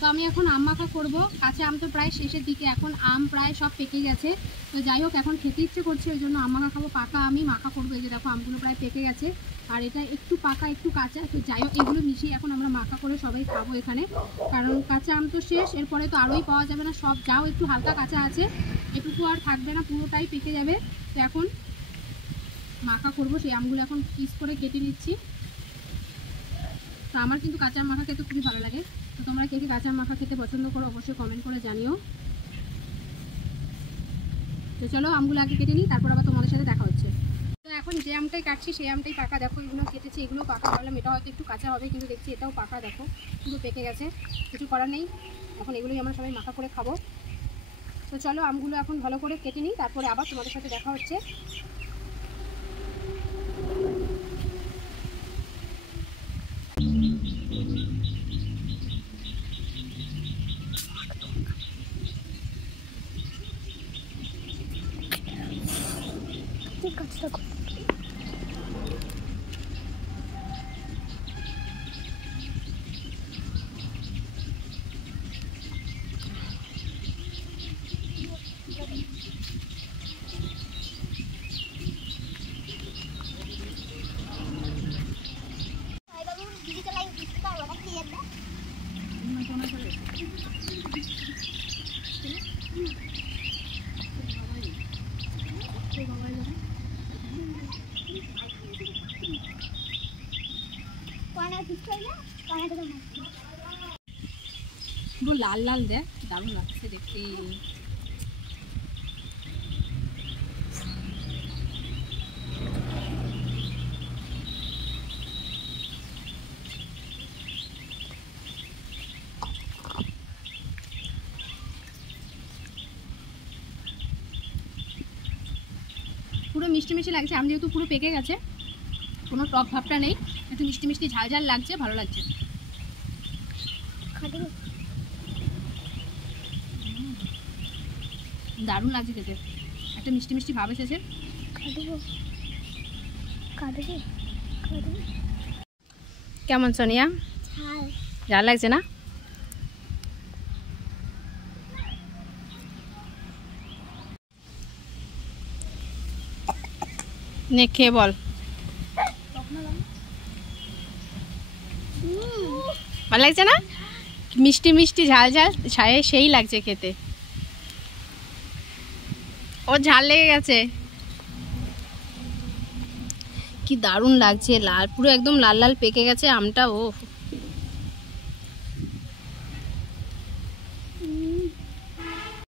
তো আমি এখন আম মাখা করব। কাঁচা আম তো প্রায় শেষের দিকে, এখন আম প্রায় সব পেকে গেছে। তো যাই হোক, এখন খেতে ইচ্ছে করছে, ওই জন্য আম মাখা খাবো। পাকা আমি মাখা করবো। এই যে দেখো, আমগুলো প্রায় পেকে গেছে, আর এটা একটু পাকা একটু কাঁচা। তো যাই হোক, এগুলো মিশিয়ে এখন আমরা মাখা করে সবাই খাবো এখানে। কারণ কাঁচা আম তো শেষ, এরপরে তো আরোই পাওয়া যাবে না। সব যাও একটু হালকা কাঁচা আছে, এটুকু আর থাকবে না, পুরোটাই পেকে যাবে। তো এখন মাখা করব, সেই আমগুলো এখন পিস করে কেটে নিচ্ছি। তো আমার কিন্তু কাঁচা মাখা খেতে খুবই ভালো লাগে। তো তোমরা কে কে কাঁচা মাখা খেতে পছন্দ করো অবশ্যই কমেন্ট করে জানিও। তো চলো আমগুলো আগে কেটে নিই, তারপর আবার তোমাদের সাথে দেখা হচ্ছে। তো এখন যে আমটাই কাটছি সেই আমটাই পাকা। দেখো, এগুলো কেটেছি, এগুলো পাকা। ভাবলাম এটা হয়তো একটু কাঁচা হবে, কিন্তু দেখছি এটাও পাকা। দেখো পুরো পেকে গেছে, কিছু করার নেই। এখন এগুলোই আমরা সবাই মাখা করে খাবো। তো চলো আমগুলো এখন ভালো করে কেটে নিই, তারপরে আবার তোমাদের সাথে দেখা হচ্ছে। পুরো লাল লাল, দেখ দারুণ লাগছে দেখতে। পুরো মিষ্টি মিষ্টি লাগছে, আম যেহেতু পুরো পেকে গেছে, কোনো টক ভাবটা নেই, একটু মিষ্টি মিষ্টি ঝাল ঝাল লাগছে, ভালো লাগছে। দারুণ লাগছে খেতে, একটা মিষ্টি মিষ্টি ভাব এসেছে। কেমন সোনিয়া? ঝাল লাগছে না? নে খেয়ে বল, ভালো লাগছে না? মিষ্টি মিষ্টি ঝাল ঝাল ছায়ে সেই লাগছে খেতে। ও ঝাল লেগে গেছে, কি দারুণ লাগছে। লাল, পুরো একদম লাল লাল পেকে গেছে আমটা। ও